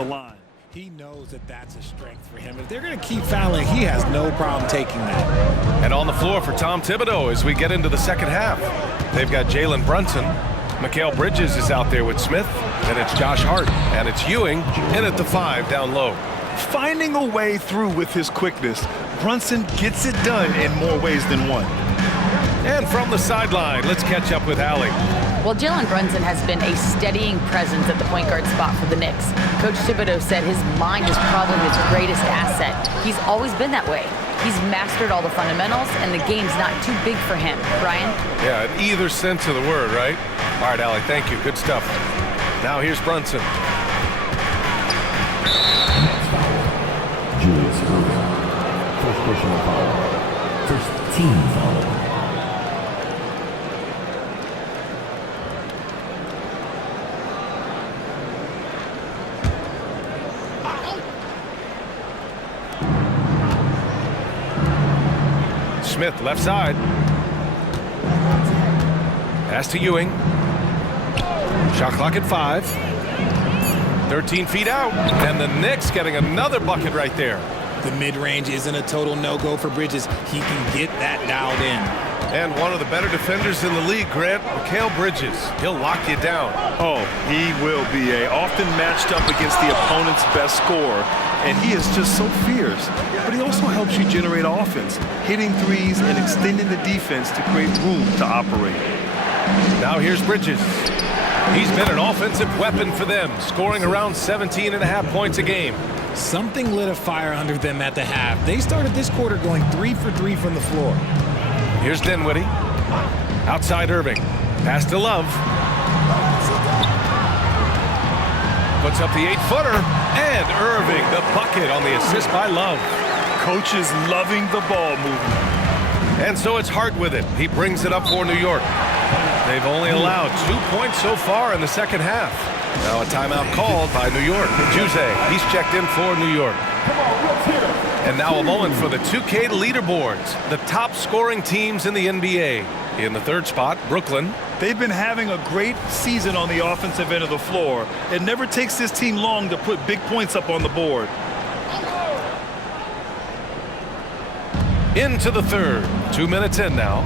the line. He knows that that's a strength for him. If they're going to keep fouling, he has no problem taking that. And on the floor for Tom Thibodeau as we get into the second half. They've got Jalen Brunson. Mikal Bridges is out there with Smith. And it's Josh Hart. And it's Ewing in at the 5 down low. Finding a way through with his quickness, Brunson gets it done in more ways than one. And from the sideline, let's catch up with Allie. Well, Jalen Brunson has been a steadying presence at the point guard spot for the Knicks. Coach Thibodeau said his mind is probably his greatest asset. He's always been that way. He's mastered all the fundamentals, and the game's not too big for him. Brian? Yeah, in either sense of the word, right? All right, Allie, thank you. Good stuff. Now here's Brunson. Julius Erving. First personal foul. First team foul. Smith, left side. Pass to Ewing. Shot clock at 5. 13 feet out. And the Knicks getting another bucket right there. The mid-range isn't a total no-go for Bridges. He can get that dialed in. And one of the better defenders in the league, Grant, Mikal Bridges. He'll lock you down. Oh, he will be often matched up against the opponent's best scorer. And he is just so fierce. But he also helps you generate offense, hitting threes and extending the defense to create room to operate. Now here's Bridges. He's been an offensive weapon for them, scoring around 17.5 points a game. Something lit a fire under them at the half. They started this quarter going 3 for 3 from the floor. Here's Dinwiddie. Outside Irving. Pass to Love. Puts up the 8-footer. And Irving, the bucket on the assist by Love. Coaches loving the ball movement. And so it's Hart with it. He brings it up for New York. They've only allowed 2 points so far in the second half. Now a timeout called by New York. Juzay, he's checked in for New York. And now a moment for the 2K leaderboards. The top scoring teams in the NBA. In the third spot, Brooklyn. They've been having a great season on the offensive end of the floor. It never takes this team long to put big points up on the board. Into the third. 2 minutes in now.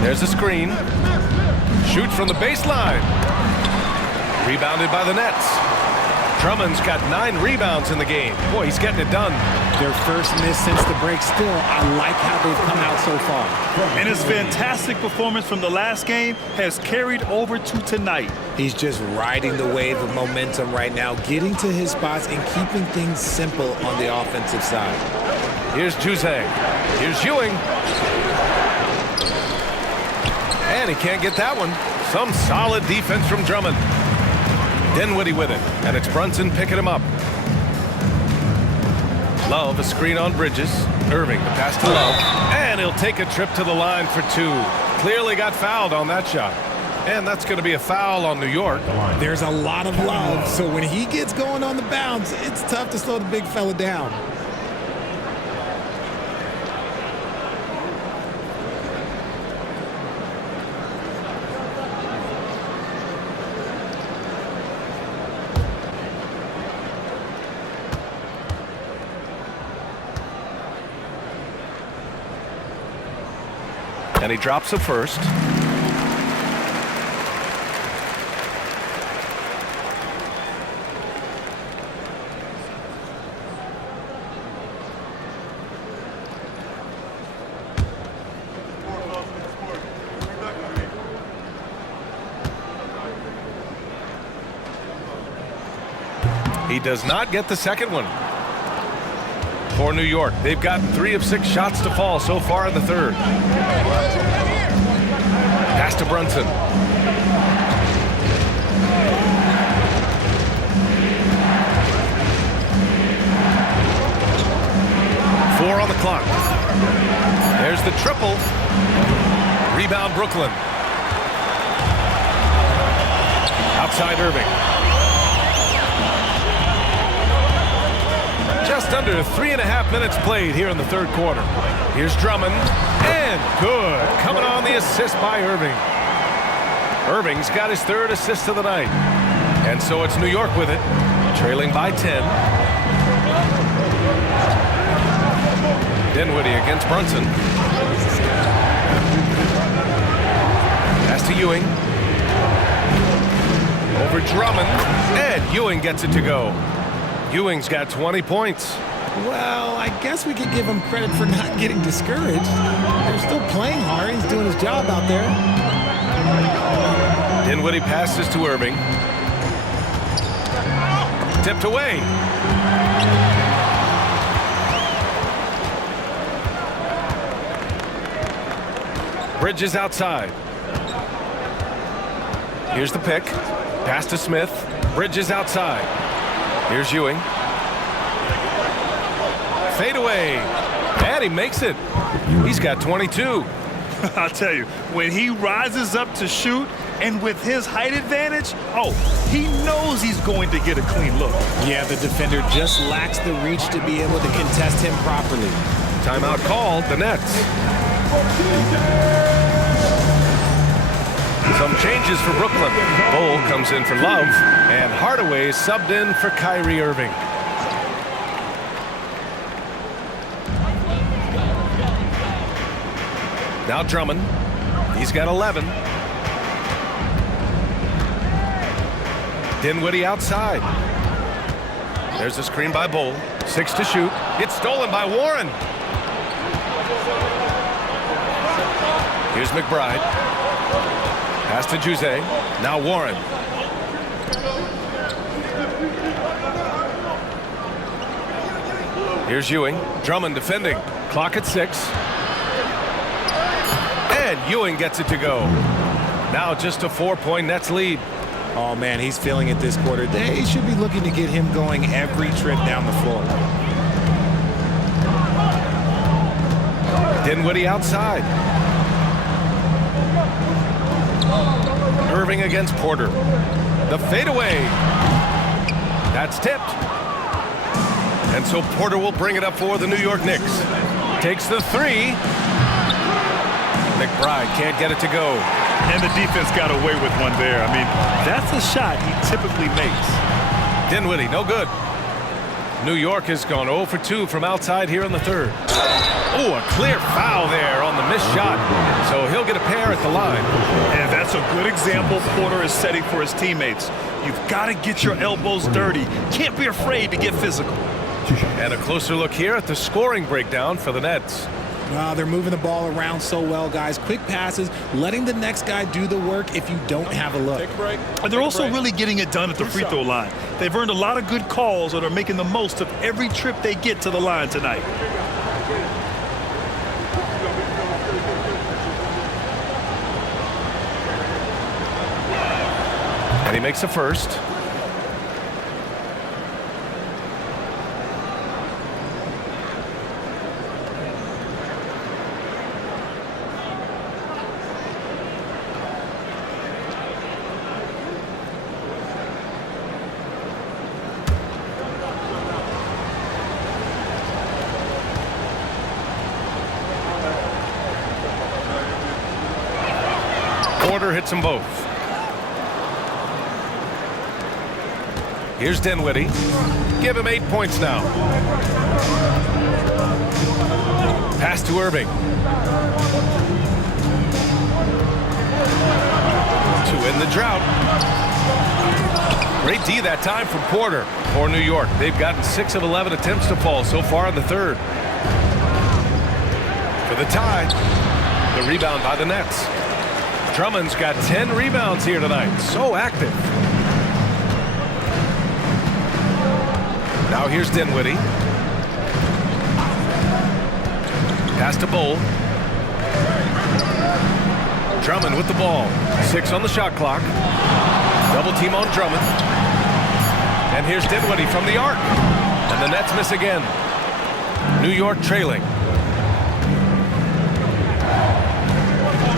There's a screen. Shoots from the baseline. Rebounded by the Nets. Drummond's got 9 rebounds in the game. Boy, he's getting it done. Their first miss since the break. Still, I like how they've come out so far. And his fantastic performance from the last game has carried over to tonight. He's just riding the wave of momentum right now, getting to his spots and keeping things simple on the offensive side. Here's Juzay. Here's Ewing. And he can't get that one. Some solid defense from Drummond. Dinwiddie with it. And it's Brunson picking him up. Love, a screen on Bridges. Irving, the pass to Love. And he'll take a trip to the line for 2. Clearly got fouled on that shot. And that's going to be a foul on New York. There's a lot of love, so when he gets going on the bounce, it's tough to slow the big fella down. And he drops a first. He does not get the second one. For New York, they've gotten 3 of 6 shots to fall so far in the third. Pass to Brunson. Four on the clock. There's the triple. Rebound Brooklyn. Outside Irving. Just under 3.5 minutes played here in the third quarter. Here's Drummond, and good. Coming on the assist by Irving. Irving's got his third assist of the night. And so it's New York with it, trailing by 10. Dinwiddie against Brunson. Pass to Ewing. Over Drummond, and Ewing gets it to go. Ewing's got 20 points. Well, I guess we could give him credit for not getting discouraged. They're still playing hard. He's doing his job out there. Dinwiddie passes to Irving. Tipped away. Bridges outside. Here's the pick. Pass to Smith. Bridges outside. Here's Ewing. Fade away. And he makes it. He's got 22. I'll tell you, when he rises up to shoot, and with his height advantage, he knows he's going to get a clean look. Yeah, the defender just lacks the reach to be able to contest him properly. Timeout called, the Nets. Some changes for Brooklyn. Bull comes in for Love, and Hardaway subbed in for Kyrie Irving. Now Drummond. He's got 11. Dinwiddie outside. There's a screen by Bull. 6 to shoot. It's stolen by Warren. Here's McBride. Pass to Jose. Now Warren. Here's Ewing. Drummond defending. Clock at 6. And Ewing gets it to go. Now just a 4-point Nets lead. Oh, man, he's feeling it this quarter. They should be looking to get him going every trip down the floor. Dinwiddie outside. Irving against Porter. The fadeaway. That's tipped. And so Porter will bring it up for the New York Knicks. Takes the 3. McBride can't get it to go. And the defense got away with one there. I mean, that's a shot he typically makes. Dinwiddie, no good. New York has gone 0 for 2 from outside here in the third. Oh, a clear foul there on the missed shot. So he'll get a pair at the line. And that's a good example Porter is setting for his teammates. You've got to get your elbows dirty. Can't be afraid to get physical. And a closer look here at the scoring breakdown for the Nets. They're moving the ball around so well, guys. Quick passes, letting the next guy do the work if you don't have a look. And they're also really getting it done at the free throw line. They've earned a lot of good calls and are making the most of every trip they get to the line tonight. And he makes a first. Porter hits them both. Here's Dinwiddie. Give him 8 points now. Pass to Irving. To end the drought. Great D that time from Porter for New York. They've gotten 6 of 11 attempts to fall so far in the third. For the tie. The rebound by the Nets. Drummond's got 10 rebounds here tonight. So active. Now here's Dinwiddie. Pass to Bull. Drummond with the ball. 6 on the shot clock. Double team on Drummond. And here's Dinwiddie from the arc. And the Nets miss again. New York trailing.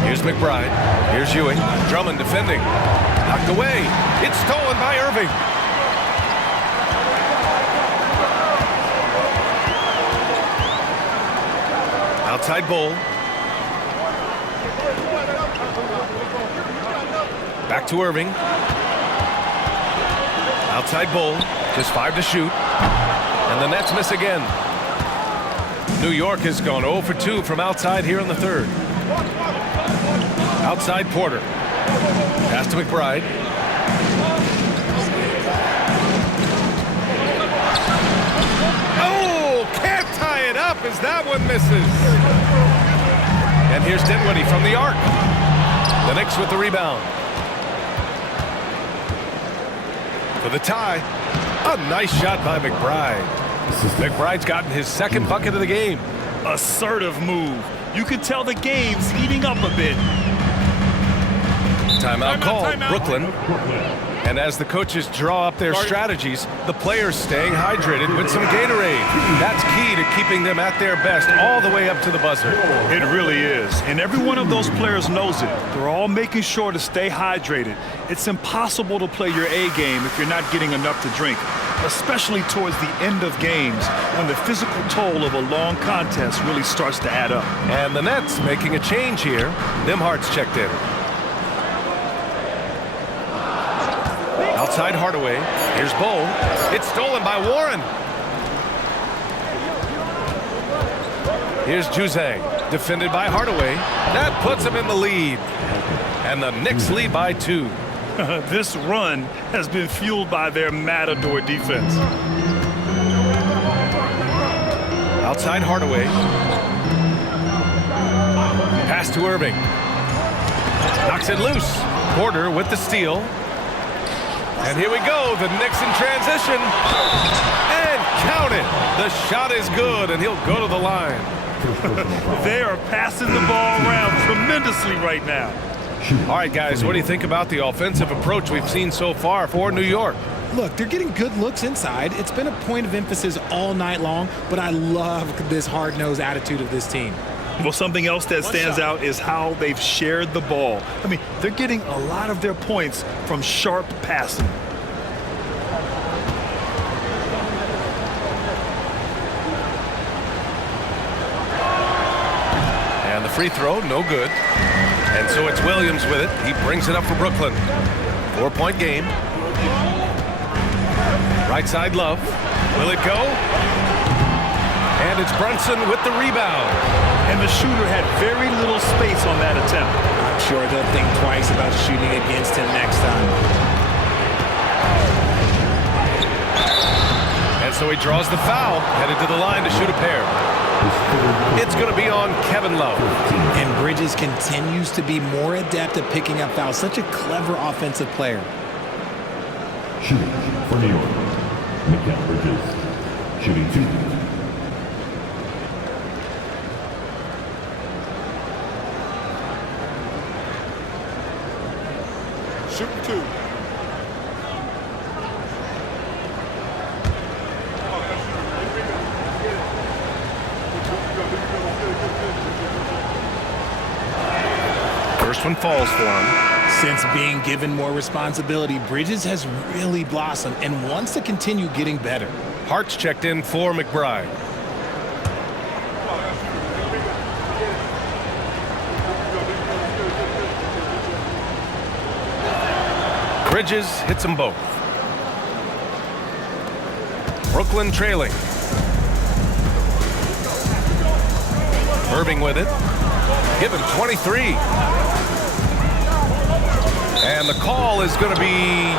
Here's McBride. Here's Ewing. Drummond defending. Knocked away. It's stolen by Irving. Outside Bull. Back to Irving. Outside Bull. Just 5 to shoot. And the Nets miss again. New York has gone 0 for 2 from outside here in the third. Outside Porter. Pass to McBride. Oh, can't tie it up as that one misses. And here's Dinwiddie from the arc. The Knicks with the rebound. For the tie. A nice shot by McBride. McBride's gotten his second bucket of the game. Assertive move. You can tell the game's heating up a bit. Timeout called, Brooklyn. And as the coaches draw up their strategies, the players staying hydrated with some Gatorade. That's key to keeping them at their best all the way up to the buzzer. It really is. And every one of those players knows it. They're all making sure to stay hydrated. It's impossible to play your A game if you're not getting enough to drink, especially towards the end of games when the physical toll of a long contest really starts to add up. And the Nets making a change here. Nimhart's checked in. Outside Hardaway. Here's Bull. It's stolen by Warren. Here's Juzang. Defended by Hardaway. That puts him in the lead. And the Knicks lead by 2. This run has been fueled by their matador defense. Outside Hardaway. Pass to Irving. Knocks it loose. Porter with the steal. And here we go, the Knicks in transition. And count it. The shot is good, and he'll go to the line. They are passing the ball around tremendously right now. All right, guys, what do you think about the offensive approach we've seen so far for New York? Look, they're getting good looks inside. It's been a point of emphasis all night long, but I love this hard-nosed attitude of this team. Well, something else that stands out is how they've shared the ball. I mean, they're getting a lot of their points from sharp passing. And the free throw, no good. And so it's Williams with it. He brings it up for Brooklyn. 4-point game. Right side Love. Will it go? And it's Brunson with the rebound. And the shooter had very little space on that attempt. I'm sure they'll think twice about shooting against him next time. And so he draws the foul, headed to the line to shoot a pair. It's going to be on Kevin Love. And Bridges continues to be more adept at picking up fouls. Such a clever offensive player. Shooting for New York, Mikal Bridges. Shooting 2. Shooting 2. First one falls for him. Since being given more responsibility, Bridges has really blossomed and wants to continue getting better. Hart's checked in for McBride. Bridges hits them both. Brooklyn trailing. Irving with it. Give him 23. And the call is going to be,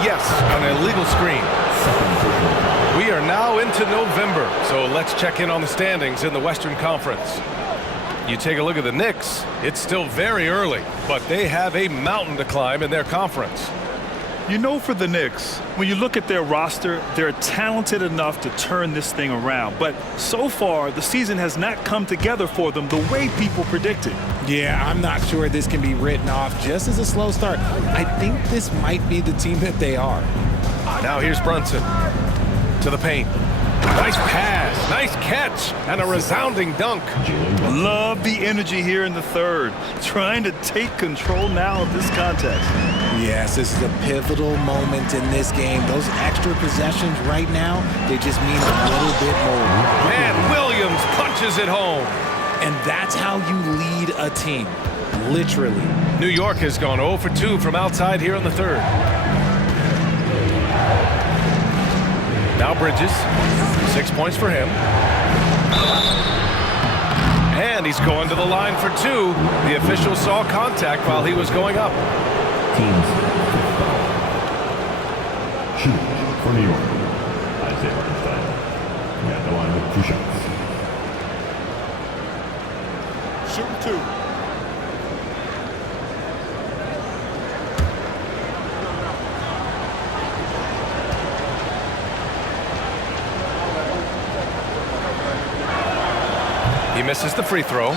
yes, an illegal screen. We are now into November, so let's check in on the standings in the Western Conference. You take a look at the Knicks, it's still very early, but they have a mountain to climb in their conference. You know, for the Knicks, when you look at their roster, they're talented enough to turn this thing around. But so far, the season has not come together for them the way people predicted. Yeah, I'm not sure this can be written off just as a slow start. I think this might be the team that they are. Now here's Brunson to the paint. Nice pass, nice catch, and a resounding dunk. Love the energy here in the third, trying to take control now of this contest. Yes, this is a pivotal moment in this game. Those extra possessions right now, they just mean a little bit more. And Williams punches it home. And that's how you lead a team, literally. New York has gone 0 for 2 from outside here in the third. Now Bridges, 6 points for him. And he's going to the line for 2. The official saw contact while he was going up. Teams fifth foul. Shoot for New York. Isaiah Hartenstein. At the line with 2 shots. Shooting 2. He misses the free throw.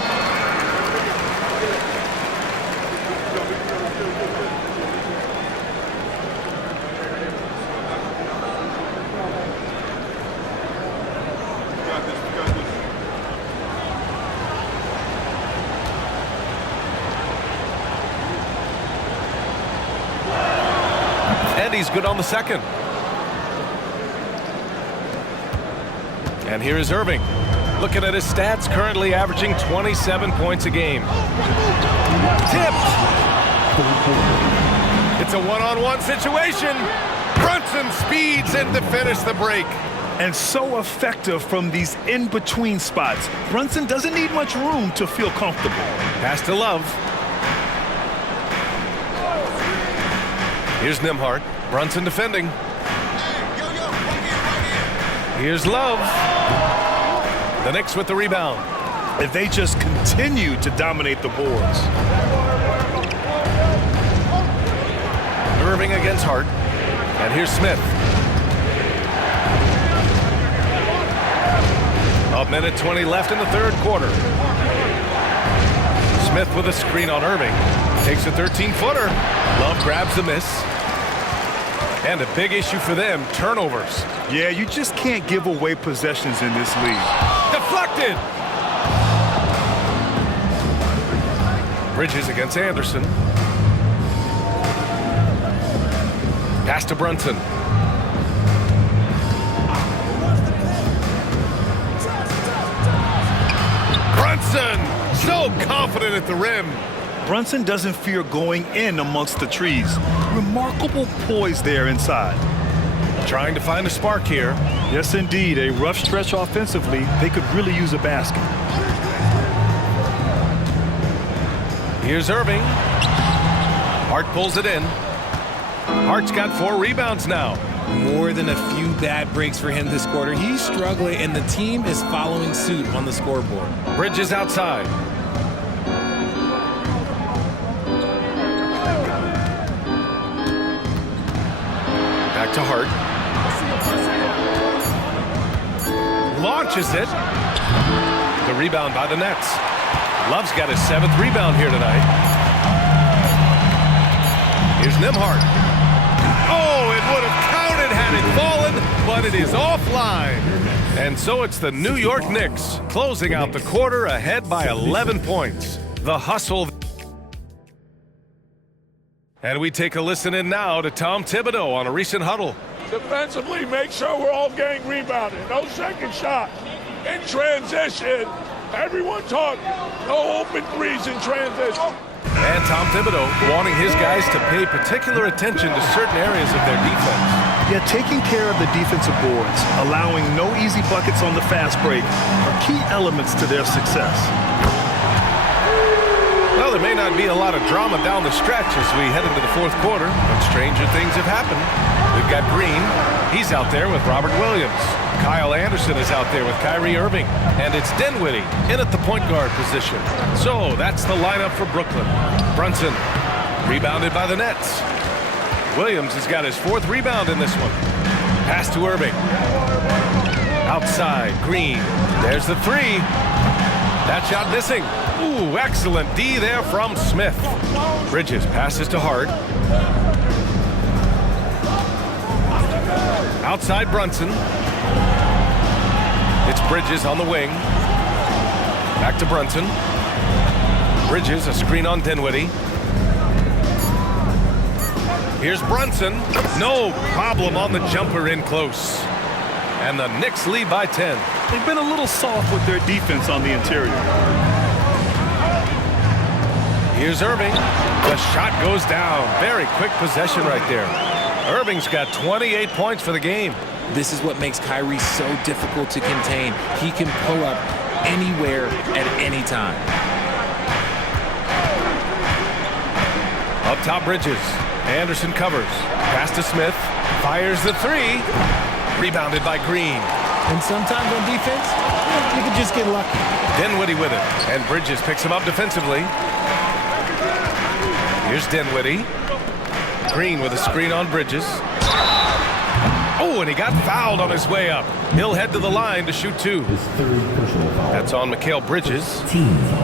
And he's good on the second. And here is Irving. Looking at his stats, currently averaging 27 points a game. Tipped. It's a one-on-one situation. Brunson speeds in to finish the break. And so effective from these in-between spots. Brunson doesn't need much room to feel comfortable. Pass to Love. Here's Nembhard. Brunson defending. Here's Love. The Knicks with the rebound. If they just continue to dominate the boards. Irving against Hart. And here's Smith. A minute 20 left in the third quarter. Smith with a screen on Irving. Takes a 13-footer. Love grabs the miss. And a big issue for them, turnovers. Yeah, you just can't give away possessions in this league. Deflected. Bridges against Anderson. Pass to Brunson. Brunson, so confident at the rim. Brunson doesn't fear going in amongst the trees. Remarkable poise there inside. Trying to find a spark here. Yes, indeed. A rough stretch offensively. They could really use a basket. Here's Irving. Hart pulls it in. Hart's got 4 rebounds now. More than a few bad breaks for him this quarter. He's struggling, and the team is following suit on the scoreboard. Bridges outside. Back to Hart. Launches it. The rebound by the Nets. Love's got his 7th rebound here tonight. Here's Nembhard. Oh, it would have counted had it fallen, but it is offline. And so it's the New York Knicks closing out the quarter ahead by 11 points. The hustle. And we take a listen in now to Tom Thibodeau on a recent huddle. Defensively, make sure we're all getting rebounded. No second shot. In transition, everyone talk. No open threes in transition. And Tom Thibodeau wanting his guys to pay particular attention to certain areas of their defense. Yeah, taking care of the defensive boards, allowing no easy buckets on the fast break are key elements to their success. Well, there may not be a lot of drama down the stretch as we head into the fourth quarter, but stranger things have happened. We've got Green. He's out there with Robert Williams. Kyle Anderson is out there with Kyrie Irving. And it's Dinwiddie in at the point guard position. So that's the lineup for Brooklyn. Brunson, rebounded by the Nets. Williams has got his 4th rebound in this one. Pass to Irving. Outside, Green. There's the 3. That shot missing. Ooh, excellent D there from Smith. Bridges passes to Hart. Outside Brunson. It's Bridges on the wing. Back to Brunson. Bridges, a screen on Dinwiddie. Here's Brunson. No problem on the jumper in close. And the Knicks lead by 10. They've been a little soft with their defense on the interior. Here's Irving. The shot goes down. Very quick possession right there. Irving's got 28 points for the game. This is what makes Kyrie so difficult to contain. He can pull up anywhere at any time. Up top, Bridges. Anderson covers. Pass to Smith. Fires the three. Rebounded by Green. And sometimes on defense, you can just get lucky. Dinwiddie with it. And Bridges picks him up defensively. Here's Dinwiddie. Green with a screen on Bridges. Oh, and he got fouled on his way up. He'll head to the line to shoot two. His third personal foul. That's on Mikal Bridges. Team foul.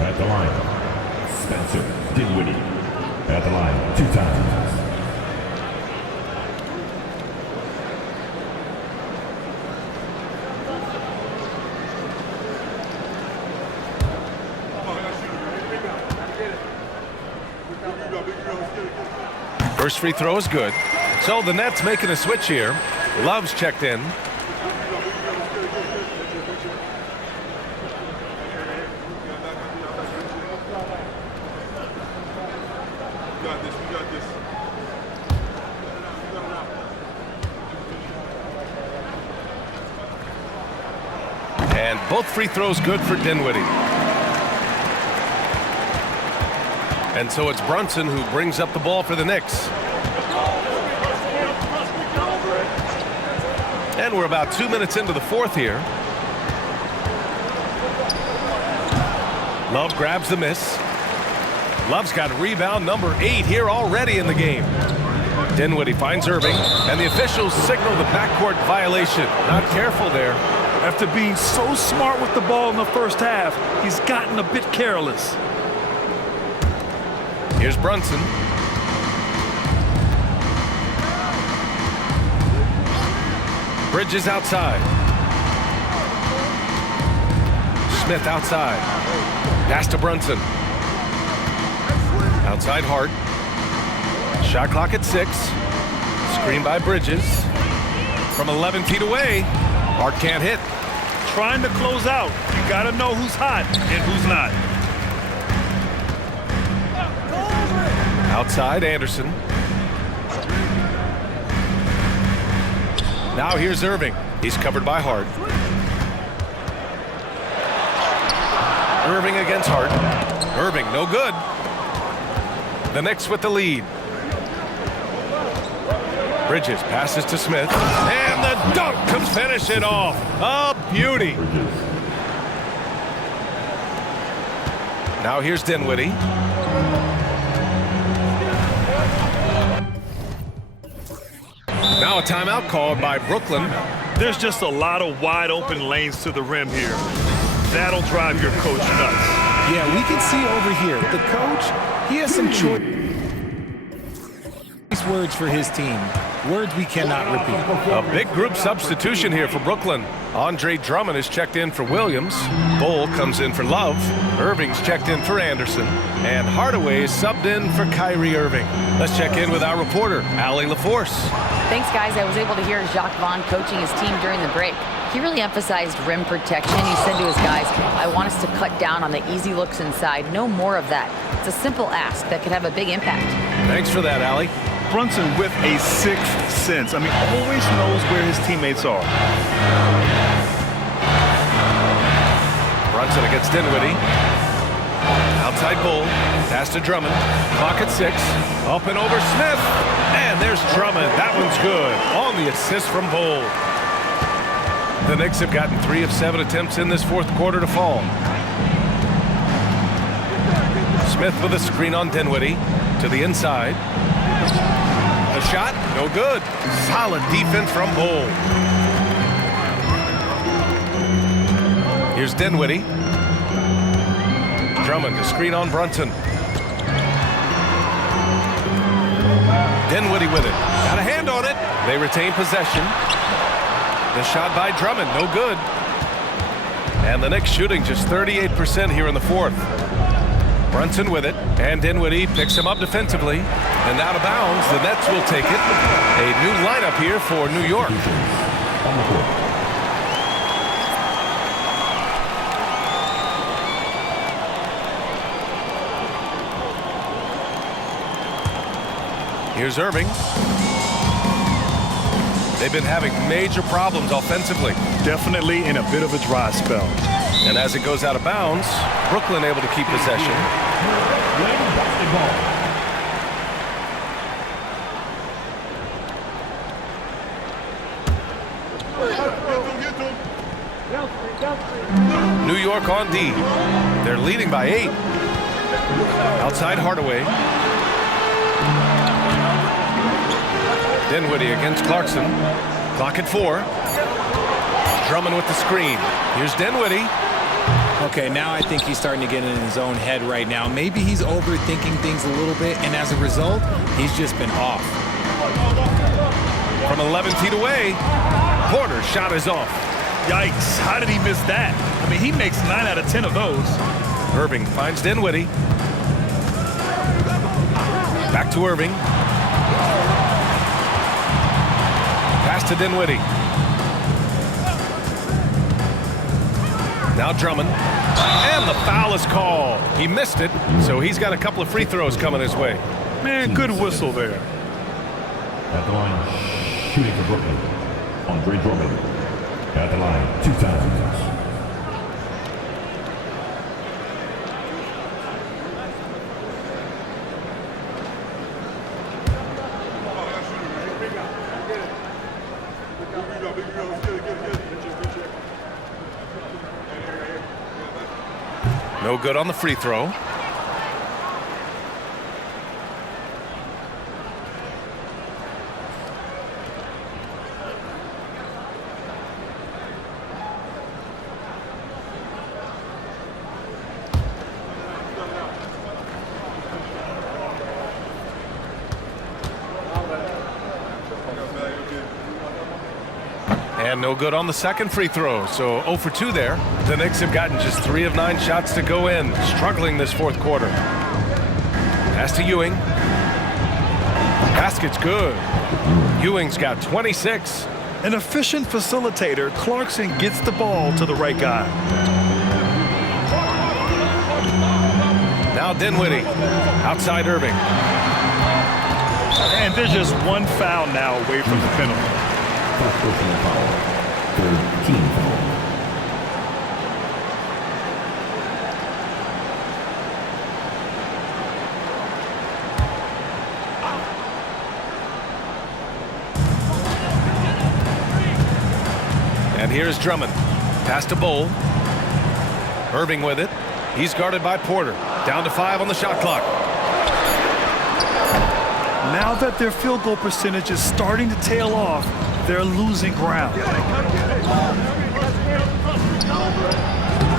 At the line, Spencer Dinwiddie. At the line 2 times. First free throw is good. So the Nets making a switch here. Love's checked in. And both free throws good for Dinwiddie. And so it's Brunson who brings up the ball for the Knicks. And we're about 2 minutes into the fourth here. Love grabs the miss. Love's got rebound number 8 here already in the game. Dinwiddie finds Irving, and the officials signal the backcourt violation. Not careful there. After being so smart with the ball in the first half, he's gotten a bit careless. Here's Brunson. Bridges outside. Smith outside. Pass to Brunson. Outside Hart. Shot clock at 6. Screen by Bridges. From 11 feet away. Hart can't hit. Trying to close out. You got to know who's hot and who's not. Outside Anderson. Now here's Irving. He's covered by Hart. Irving against Hart. Irving, no good. The Knicks with the lead. Bridges passes to Smith. And the dunk comes finish it off. A beauty. Now here's Dinwiddie. Now a timeout called by Brooklyn. There's just a lot of wide open lanes to the rim here. That'll drive your coach nuts. Yeah, we can see over here, the coach, he has some choice words for his team. Words we cannot repeat. A big group substitution here for Brooklyn. Andre Drummond is checked in for Williams. Bull comes in for Love. Irving's checked in for Anderson. And Hardaway is subbed in for Kyrie Irving. Let's check in with our reporter, Allie LaForce. Thanks, guys. I was able to hear Jacques Vaughn coaching his team during the break. He really emphasized rim protection. He said to his guys, I want us to cut down on the easy looks inside. No more of that. It's a simple ask that could have a big impact. Thanks for that, Allie. Brunson with a sixth sense. I mean, always knows where his teammates are. Brunson against Dinwiddie. Outside Bull. Pass to Drummond. Clock at 6. Up and over Smith. And there's Drummond. That one's good. On the assist from Bull. The Knicks have gotten 3 of 7 attempts in this fourth quarter to fall. Smith with a screen on Dinwiddie. To the inside. A shot, no good. Solid defense from Bull. Here's Dinwiddie. Drummond to screen on Brunson. Dinwiddie with it. Got a hand on it. They retain possession. The shot by Drummond, no good. And the Knicks shooting just 38% here in the fourth. Brunson with it, and Dinwiddie picks him up defensively. And out of bounds, the Nets will take it. A new lineup here for New York. Here's Irving. They've been having major problems offensively. Definitely in a bit of a dry spell. And as it goes out of bounds, Brooklyn able to keep possession. New York on D. They're leading by 8. Outside Hardaway. Dinwiddie against Clarkson. Clock at 4. Drummond with the screen. Here's Dinwiddie. Okay, now I think he's starting to get in his own head right now. Maybe he's overthinking things a little bit, and as a result, he's just been off. From 11 feet away, Porter's shot is off. Yikes, how did he miss that? I mean, he makes 9 out of 10 of those. Irving finds Dinwiddie. Back to Irving. Pass to Dinwiddie. Now Drummond. And the foul is called. He missed it, so he's got a couple of free throws coming his way. Man, good whistle there. At the line, shooting for Brooklyn. Andre Drummond. At the line, 2 times. No good on the free throw. And no good on the second free throw, so 0 for 2 there. The Knicks have gotten just 3 of 9 shots to go in, struggling this fourth quarter. Pass to Ewing. Basket's good. Ewing's got 26. An efficient facilitator, Clarkson gets the ball to the right guy. Now Dinwiddie, outside Irving. And there's just one foul now away from the penalty. First personal foul. 3rd team foul. And here's Drummond. Pass to Bull. Irving with it. He's guarded by Porter. Down to 5 on the shot clock. Now that their field goal percentage is starting to tail off, they're losing ground.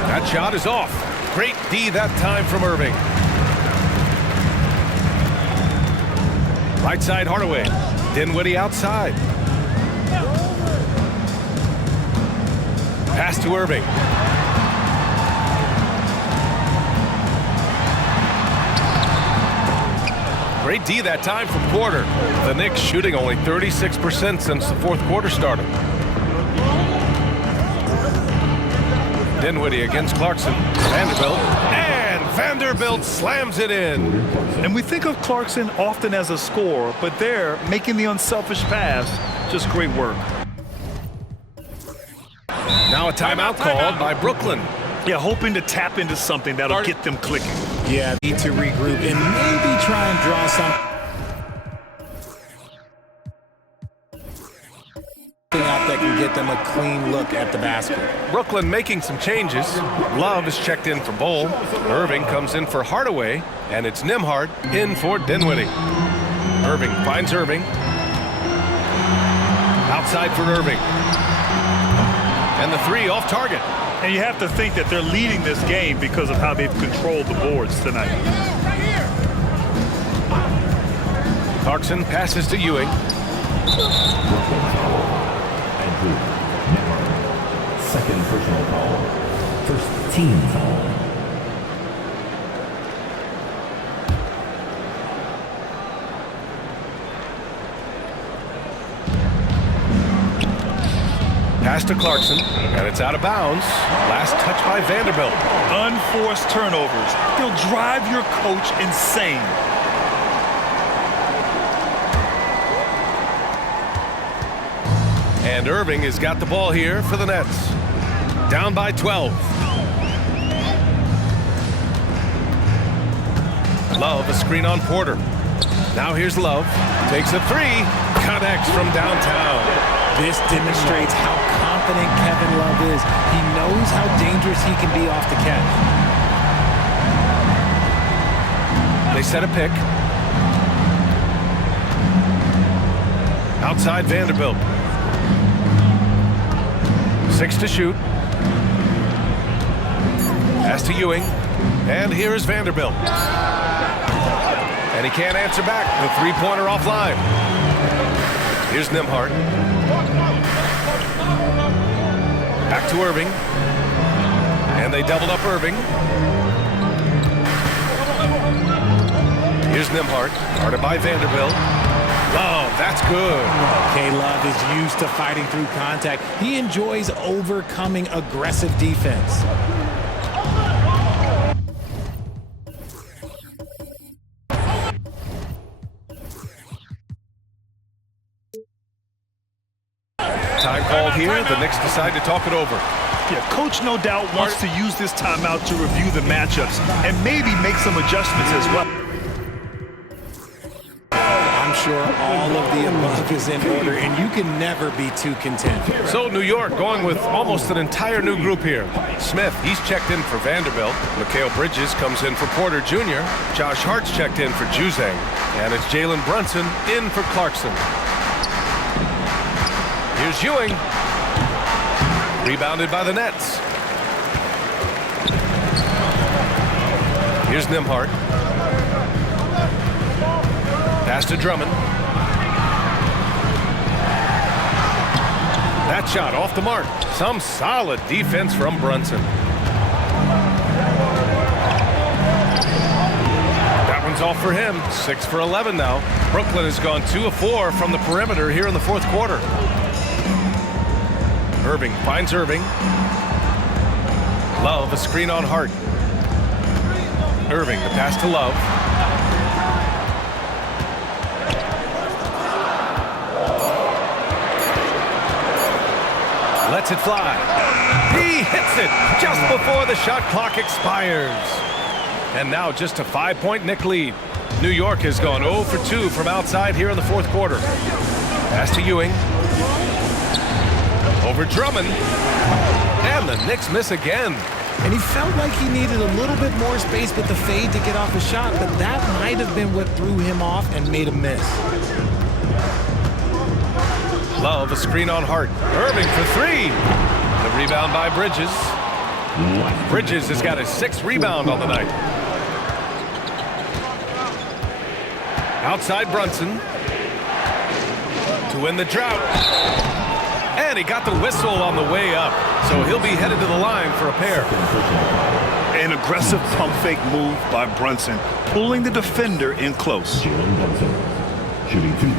That shot is off. Great D that time from Irving. Right side Hardaway. Dinwiddie outside. Pass to Irving. Great D that time from Porter. The Knicks shooting only 36% since the fourth quarter started. Dinwiddie against Clarkson. Vanderbilt. And Vanderbilt slams it in. And we think of Clarkson often as a scorer, but there, making the unselfish pass, just great work. Now a timeout called by Brooklyn. Yeah, hoping to tap into something that'll get them clicking. Yeah, need to regroup and maybe try and draw something out that can get them a clean look at the basket. Brooklyn making some changes. Love is checked in for Bull. Irving comes in for Hardaway, and it's Nembhard in for Dinwiddie. Irving finds Irving. Outside for Irving. And the 3 off target. And you have to think that they're leading this game because of how they've controlled the boards tonight. Clarkson passes to Ewing. Brooklyn foul. Andrew Nembhard. 2nd personal foul. 1st team foul. Pass to Clarkson, and it's out of bounds. Last touch by Vanderbilt. Unforced turnovers. They'll drive your coach insane. And Irving has got the ball here for the Nets. Down by 12. Love, a screen on Porter. Now here's Love. Takes a three. Connects from downtown. This demonstrates how confident Kevin Love is. He knows how dangerous he can be off the catch. They set a pick. Outside Vanderbilt. 6 to shoot. Pass to Ewing. And here's Vanderbilt. And he can't answer back. The three-pointer offline. Here's Nembhard. Back to Irving. And they doubled up Irving. Here's Nembhard. Guarded by Vanderbilt. Love, that's good. Okay, Love is used to fighting through contact. He enjoys overcoming aggressive defense. Time called here. The Knicks decide to talk it over. Yeah, coach no doubt wants to use this timeout to review the matchups and maybe make some adjustments as well. I'm sure all of the above is in order, and you can never be too content. So New York going with almost an entire new group here. Smith, he's checked in for Vanderbilt. Mikal Bridges comes in for Porter Jr. Josh Hart's checked in for Juzang. And it's Jalen Brunson in for Clarkson. Here's Ewing. Rebounded by the Nets. Here's Nembhard. Pass to Drummond. That shot off the mark. Some solid defense from Brunson. That one's off for him. 6 for 11 now. Brooklyn has gone 2 of 4 from the perimeter here in the fourth quarter. Irving finds Irving. Love, a screen on Hart. Irving, the pass to Love. Lets it fly. He hits it just before the shot clock expires. And now just a 5-point Knick lead. New York has gone 0 for 2 from outside here in the fourth quarter. Pass to Ewing. Over Drummond. And the Knicks miss again. And he felt like he needed a little bit more space with the fade to get off a shot, but that might have been what threw him off and made him miss. Love, a screen on Hart. Irving for 3. The rebound by Bridges. Bridges has got his 6th rebound on the night. Outside Brunson. To win the drought. And he got the whistle on the way up. So he'll be headed to the line for a pair. An aggressive pump fake move by Brunson, pulling the defender in close. Jalen Brunson, shooting 2.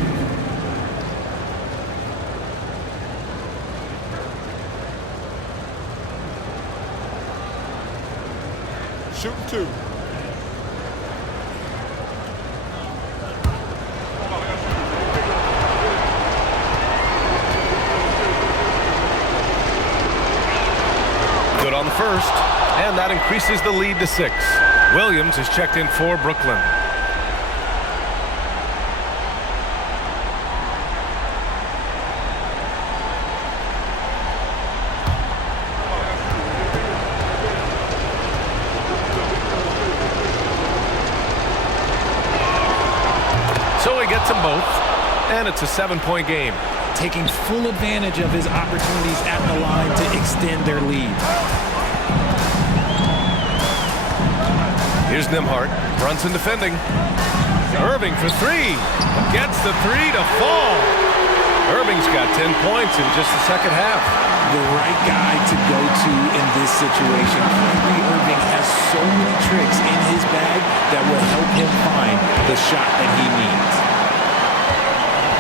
Shooting 2. Good on the first, and that increases the lead to 6. Williams is checked in for Brooklyn. So he gets them both, and it's a 7-point game. Taking full advantage of his opportunities at the line to extend their lead. Here's Nembhard. Brunson defending. Irving for 3. Gets the 3 to fall. Irving's got 10 points in just the second half. The right guy to go to in this situation. Kyrie Irving has so many tricks in his bag that will help him find the shot that he needs.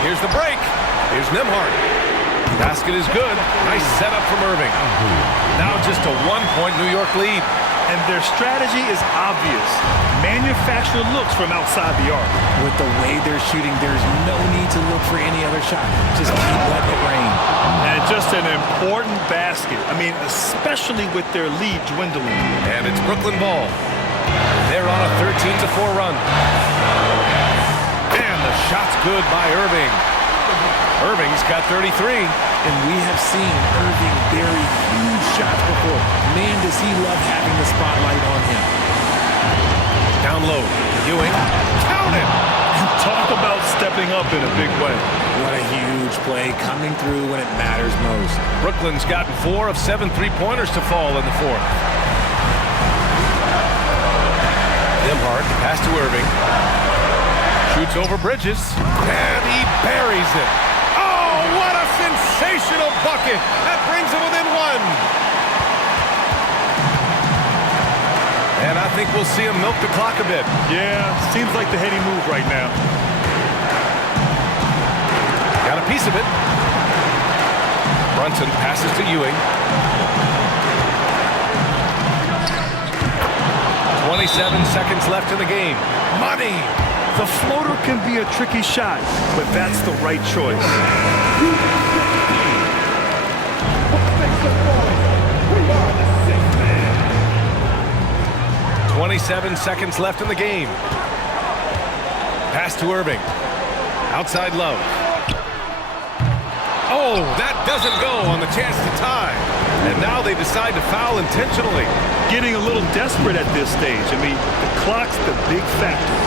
Here's the break. Here's Nembhard. Basket is good. Nice setup from Irving. Now just a 1-point New York lead. And their strategy is obvious. Manufacture looks from outside the arc. With the way they're shooting, there's no need to look for any other shot. Just keep letting it rain. And just an important basket. I mean, especially with their lead dwindling. And it's Brooklyn ball. They're on a 13-4 run. And the shot's good by Irving. Irving's got 33. And we have seen Irving bury huge shots before. Man, does he love having the spotlight on him. Down low. Ewing. Count it! Talk about stepping up in a big way. What a huge play coming through when it matters most. Brooklyn's gotten 4 of 7 three-pointers to fall in the fourth. Nimhart, pass to Irving. Shoots over Bridges. And he buries it. Oh, what a sensational bucket. That brings him within 1. And I think we'll see him milk the clock a bit. Yeah, seems like the heady move right now. Got a piece of it. Brunson passes to Ewing. 27 seconds left in the game. Money! The floater can be a tricky shot, but that's the right choice. 27 seconds left in the game. Pass to Irving. Outside Love. Oh, that doesn't go on the chance to tie. And now they decide to foul intentionally. Getting a little desperate at this stage. I mean, the clock's the big factor.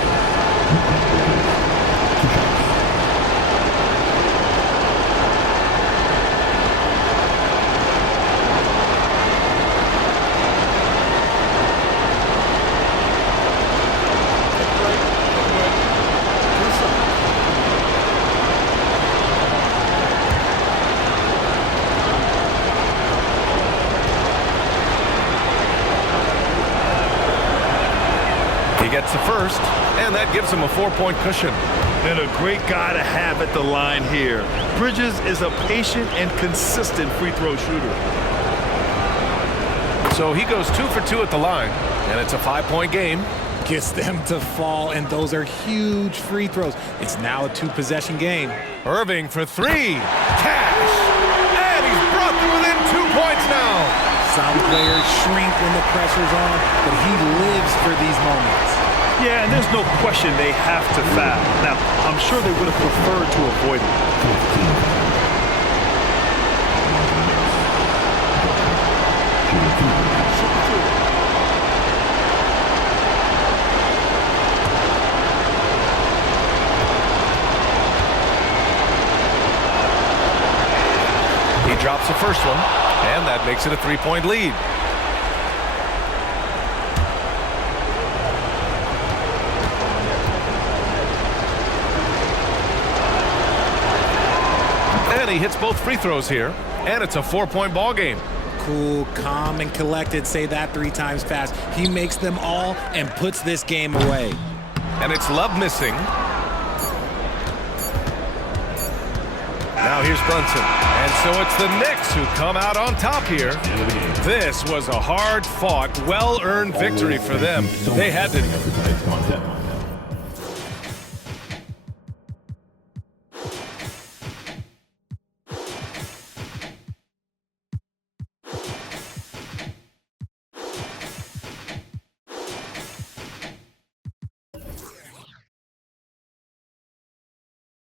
He gets the first, and that gives him a 4-point cushion. And a great guy to have at the line here. Bridges is a patient and consistent free throw shooter. So he goes 2 for 2 at the line, and it's a 5-point game. Gets them to fall, and those are huge free throws. It's now a 2-possession game. Irving for 3. Cash! And he's brought them within 2 points now. Some players shrink when the pressure's on, but he lives for these moments. Yeah, and there's no question they have to foul. Now, I'm sure they would have preferred to avoid He drops the first one, and that makes it a 3-point lead. And he hits both free throws here, and it's a 4-point ball game. Cool, calm, and collected. Say that 3 times fast. He makes them all and puts this game away. And it's Love missing. Now here's Brunson. And so it's the Knicks who come out on top here. This was a hard-fought, well-earned victory for them. They had to...